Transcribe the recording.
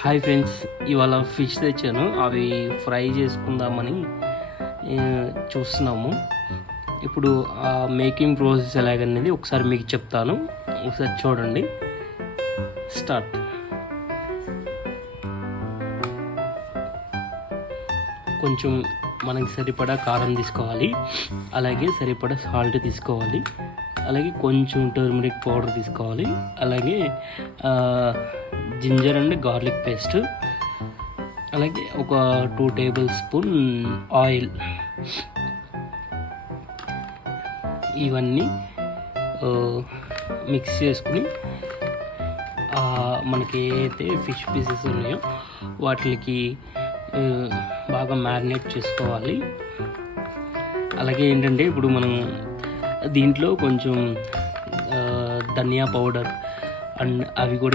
Hi friends, ఇవాళ fish తెచ్చాను. అవి ఫ్రై చేసుకుందామని చూస్తున్నాము. ఇప్పుడు ఆ మేకింగ్ ప్రాసెస్ ఎలాగనేది ఒకసారి మీకు చెప్తాను, ఒకసారి చూడండి. స్టార్ట్. కొంచెం మనకి సరిపడా కారం తీసుకోవాలి, అలాగే సరిపడా సాల్ట్ తీసుకోవాలి, అలాగే కొంచెం టర్మరిక్ పౌడర్ తీసుకోవాలి, అలాగే జింజర్ అండ్ గార్లిక్ పేస్ట్, అలాగే ఒక 2 టేబుల్ స్పూన్ ఆయిల్. ఇవన్నీ మిక్స్ చేసుకుని మనకి ఏదైతే ఫిష్ పీసెస్ ఉన్నాయో వాటికి బాగా మ్యారినేట్ చేసుకోవాలి. అలాగే ఏంటంటే ఇప్పుడు మనం దీంట్లో కొంచెం ధనియా పౌడర్ అండ్ అవి కూడా